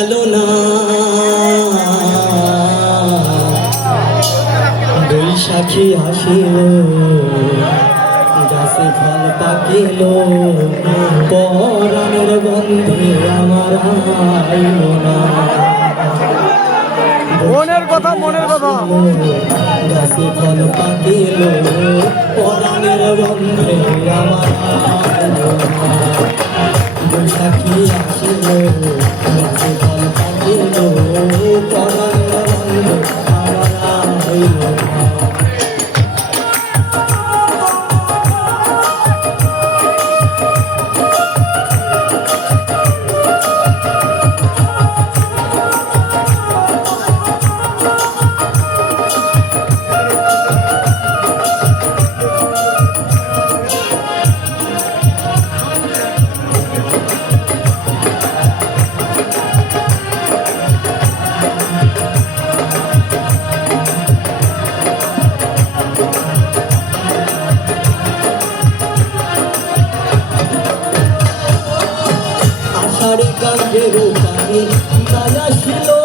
গেল না। বৈশাখী আসিল গাছে ফল পাকিল পরাণের বন্ধে আমার আইল না। মনের কথা মনের কথা। গাছে ফল পাকিল পরাণের বন্ধে আমার রাগের পানি তাই আসিল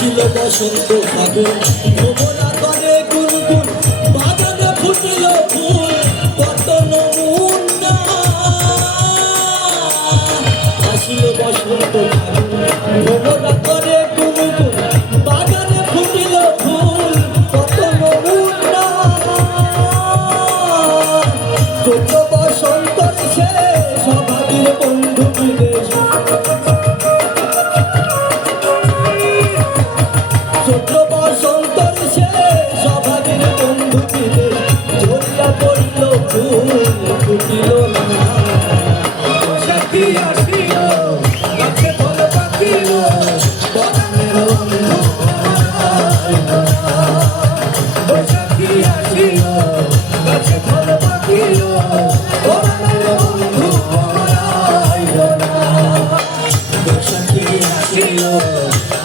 আসিল বসন্ত ফাগুন। ভোলা করে গুনগুন বাগানে ফুটিল ফুল। কত নমুনা। আসিল বসন্ত ফাগুন ভোলা করে গুনগুন বাগানে ফুটিল ফুল। কত নমুনা। Thank you.